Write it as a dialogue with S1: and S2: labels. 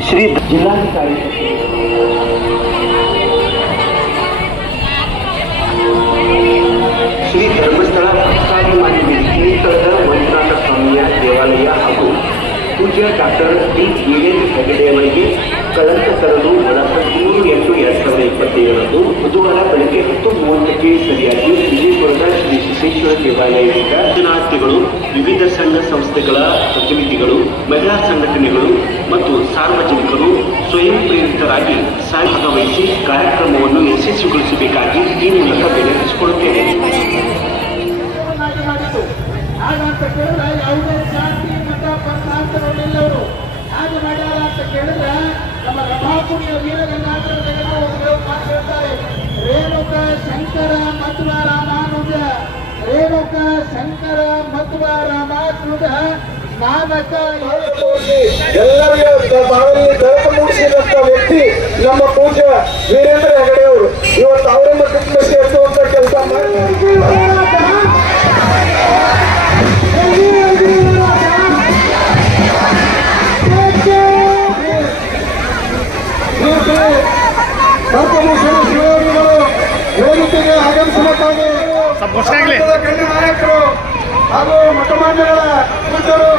S1: ಶ್ರೀ ಜಿಲ್ಲಾಧಿಕಾರಿ. ಶ್ರೀ ಧರ್ಮಸ್ಥಳ ಮಾನ್ಯ ಶ್ರೀಸ್ಥಳದ ಮಂಜುನಾಥ ಸ್ವಾಮಿಯ ದೇವಾಲಯ ಹಾಗೂ ಪೂಜ್ಯ ಡಾಕ್ಟರ್ ಡಿ ವೀರೇಂದ್ರ ಹೆಗಡೆಯವರಿಗೆ ಕಳಂಕ ತರಲು ದಿನಾಂಕ ಮೂರು ಎಂಟು ಎರಡು ಸಾವಿರದ ಇಪ್ಪತ್ತೇಳರಂದು ಬುಧವಾರ ಬೆಳಗ್ಗೆ ಹತ್ತು ಮೂವತ್ತಕ್ಕೆ ಸರಿಯಾಗಿ ವಿಜಯಪುರದ ಶ್ರೀ ಸಿದ್ದೇಶ್ವರ ದೇವಾಲಯದಿಂದ ಜನಾರ್ಥಿಗಳು ವಿವಿಧ ಸಂಘ ಸಂಸ್ಥೆಗಳ ಪ್ರತಿನಿಧಿಗಳು ಮಹಿಳಾ ಸಂಘಟನೆಗಳು ಮತ್ತು ಸಾರ್ವಜನಿಕರು ಸ್ವಯಂ ಪ್ರೇರಿತರಾಗಿ ಭಾಗವಹಿಸಿ ಕಾರ್ಯಕ್ರಮವನ್ನು ಯಶಸ್ವಿಗೊಳಿಸಬೇಕಾಗಿ ಈ ಮೂಲಕ ವಿನಂತಿಸಿಕೊಳ್ಳುತ್ತೇನೆ
S2: ರೇಣುಕ ಶಂಕರ ಮಧ್ವ ರಾಮಾನುಜ ರೇಣುಕ ಶಂಕರ ಮಧ್ವ ರಾಮಾನುಜ ನಾನಕ
S3: ಎಲ್ಲರಿಗೂ ಬಾಳಲ್ಲಿ ಬೆಳಕು ಮೂಡಿಸಿದಂತ ವ್ಯಕ್ತಿ ನಮ್ಮ ಪೂಜ್ಯ ವೀರೇಂದ್ರ ಹೆಗಡೆ ಅವರು. ಇವತ್ತು ಅವರನ್ನ ಕುಟುಂಬ ಸೇರಿಸುವಂತ ಕೆಲಸ ಮಾಡಿ. ಆಗಮಿಸಬೇಕಾಗಿ ಗಣ್ಯ ನಾಯಕರು ಹಾಗೂ ಮಠಮಾನ್ಯಗಳ ಪೂಜ್ಯರು